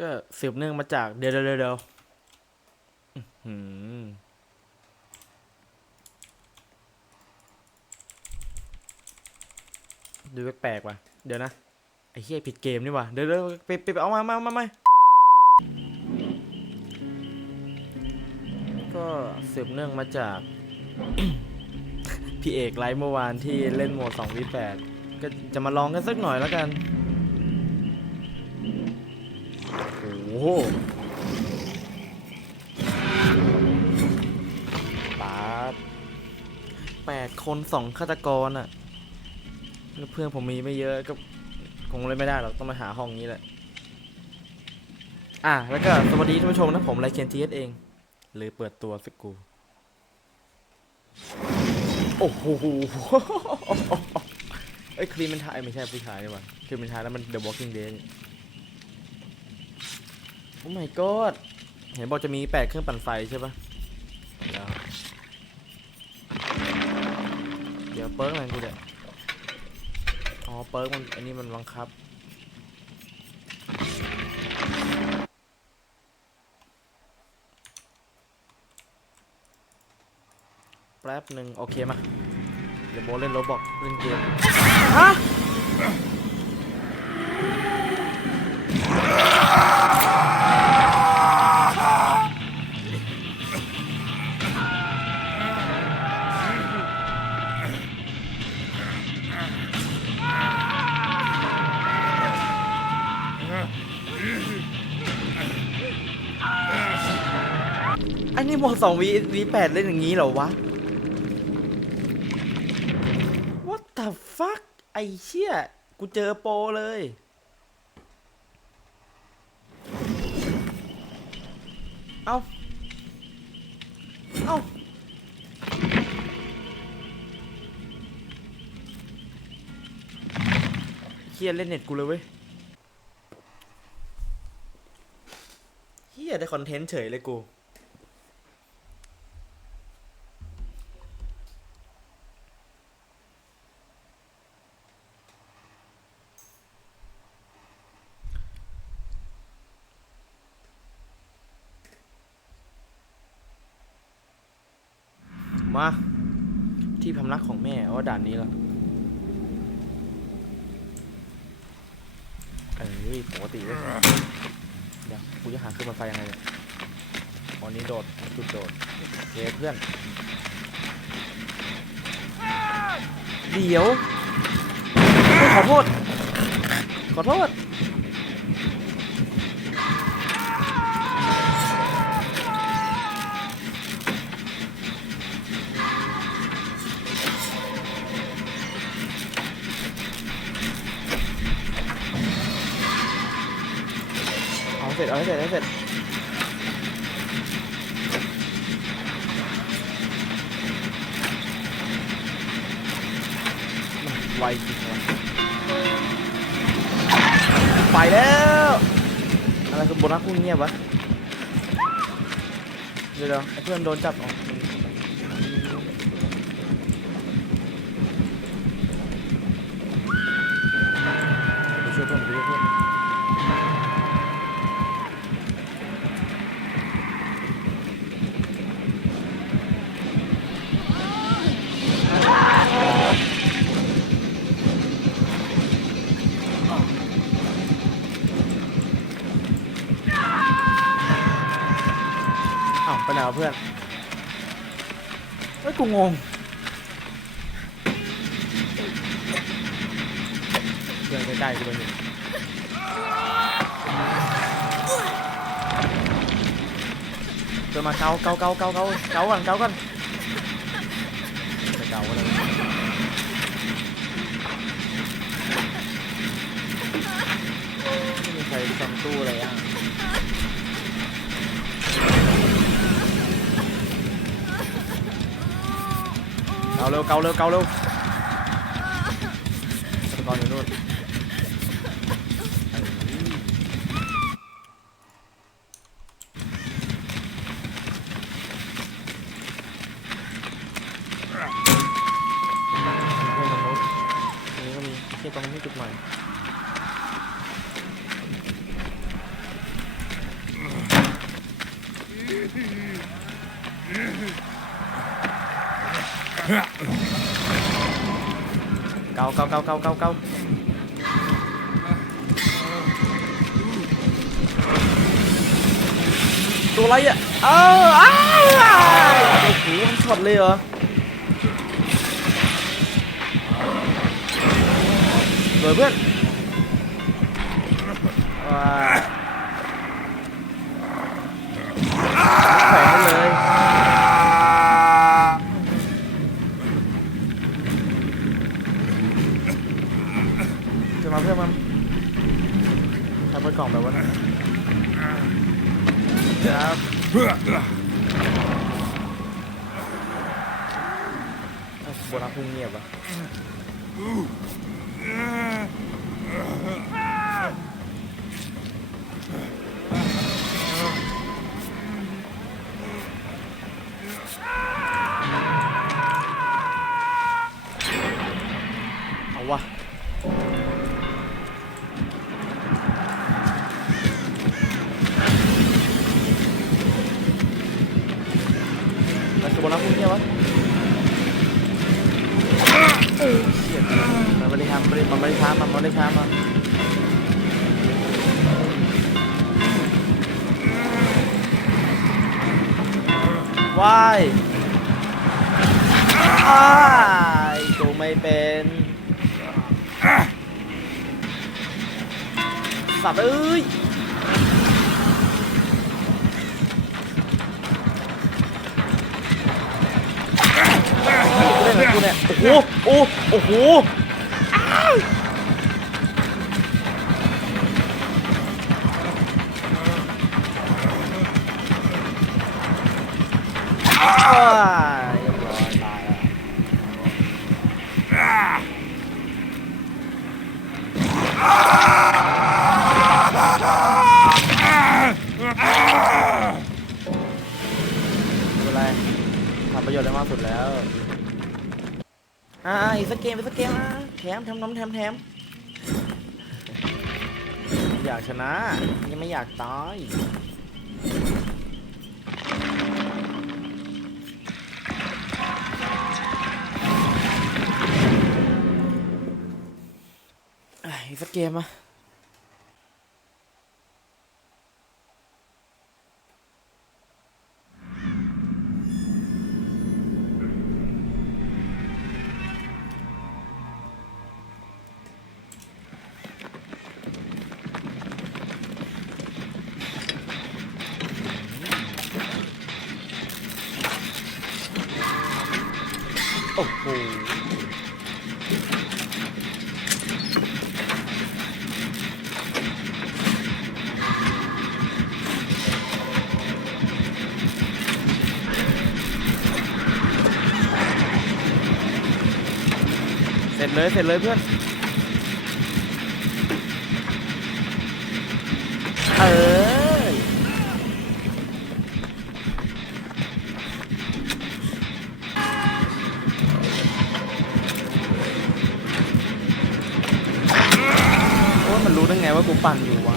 ก็สืบเนื่องมาจากเดี๋ยวเดี๋ยวเดี๋ยวดูแปลกๆว่ะ เดี๋ยวนะ ไอ้เหี้ยผิดเกมนี่ว่ะ เดี๋ยวเดี๋ยวไปไปไปเอามามามามาก็สืบเนื่องมาจาก พี่เอกไลฟ์เมื่อวานที่เล่นโหมด2 v 8ก็จะมาลองกันสักหน่อยแล้วกัน โอ้โห ปาดแปดคนสองฆาตกรอะแล้วเพื่อนผมมีไม่เยอะก็คงเล่นไม่ได้หรอกต้องมาหาห้องนี้แหละ อะ แล้วก็สวัสดีท่านผู้ชมนะผมไลเคนทีเอสเอง หรือเปิดตัวสกกูโอ้โหเอ้ยครีมเป็นทายไม่ใช่ผู้ชายนี่หว่าครีมเป็นทายแล้วมัน The Walking Dead นี่ โอ้ my god เห็นบอกจะมีแปดเครื่องปั่นไฟใช่ปะเดี๋ยวเปิร์กอะไรกูเนี่ยอ๋อเปิร์กมันอันนี้มันบังคับแป๊บหนึ่งโอเคมา เดี๋ยวโบเล่นโรบอกเล่นเกมฮะ อันนี้โหมดสองวีวีแปดเล่นอย่างนี้เหรอวะ What the fuck ไอ้เชี่ยกูเจอโปรเลย เอาเอาเฮียเล่นเน็ตกูเลยเว้ยเฮียได้คอนเทนต์เฉยเลยกู มาที่พำนักของแม่เอาว่าด่านนี้แล้วเอ้ยปกติเลยเดี๋ยวกูจะหาขึ้นมาไฟยังไงเนี่ยอ๋อนี้โดดจุดโดดโอเคเพื่อน เดี๋ยวเฮ้ยขอโทษ ขอโทษ สร็จเอาให้เสร็จให้เสร็จไวจริงวะไปแล้วอะไรคือบนักพุ่งเงียบวะเดี๋ยวเดี๋ยวไอ้เพื่อนโดนจับออก เฮ้ยกูงงเพื่อนใกล้ๆกูเลยนี่เดินมาเกาเกาเกาเกาเกาเกาก่อนเกาก่อนไปเกาก็ได้ไม่มีใครทำตู้อะไรอะ เกาเร็วเกาเร็วเกาเร็วตะกอนอยู่นู่นเพื่อนมนุษย์ตรงนี้ก็มีทียบตรงนี้จุดใหม่ เกาเกาเกาเกาเกาเกาตั โบนัสพุ่งเงียบอะเอาวะมันคือบนน้ำพุ่งเนี่ยวะ มันไม่ได้ทำมันไม่ได้มันไม่ได้ทำมันไม่ได้ทำมันว้ายอ้ายกูไม่เป็นสัตว์เอ้ย เล่นกับกูเนี่ย โอ้โห โอ้โหอ้าวอ้าวเรียบร้อยตายแล้วไม่เป็นไรทำประโยชน์ได้มากสุดแล้ว อ่าอีกสักเกมอีกสักเกมอะแถมแถมน้ำแถมแถมอยากชนะยังไม่อยากตายอะอีกสักเกมอะ จเลยเสร็จเลยเพื่อน เออโอ้ยมันรู้ได้ไงว่ากูปั่นอยู่วะ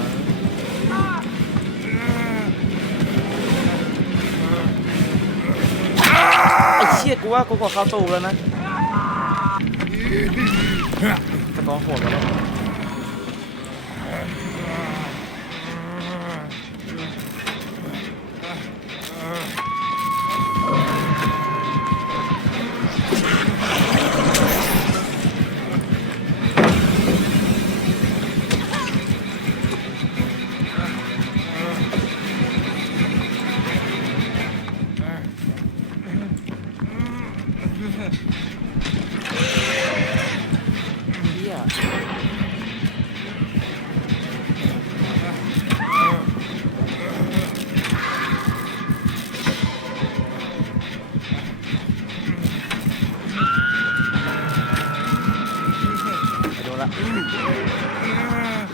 ไอ้เชี่ยกูว่ากูกดเข้าตูแล้วนะ ตะกองโหดแล้ว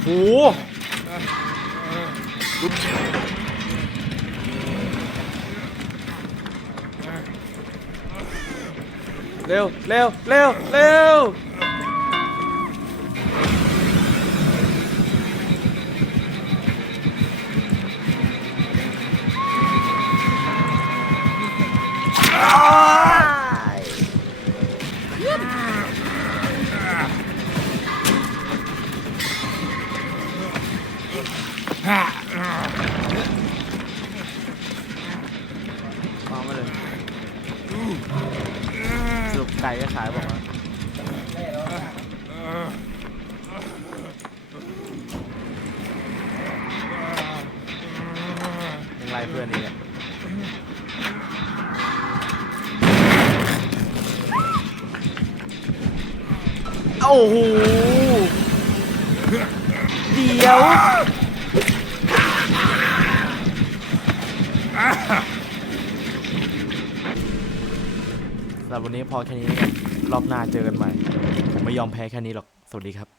เร็ว เร็ว เร็ว เร็ว ก่ก็ขายบอกว่ายังไล่เพื่อนอีกอะโอ้โหเดี๋ยว หรับวันนี้พอแค่นี้กันรอบหน้าเจอกันใหม่ ผมไม่ยอมแพ้แค่นี้หรอก สวัสดีครับ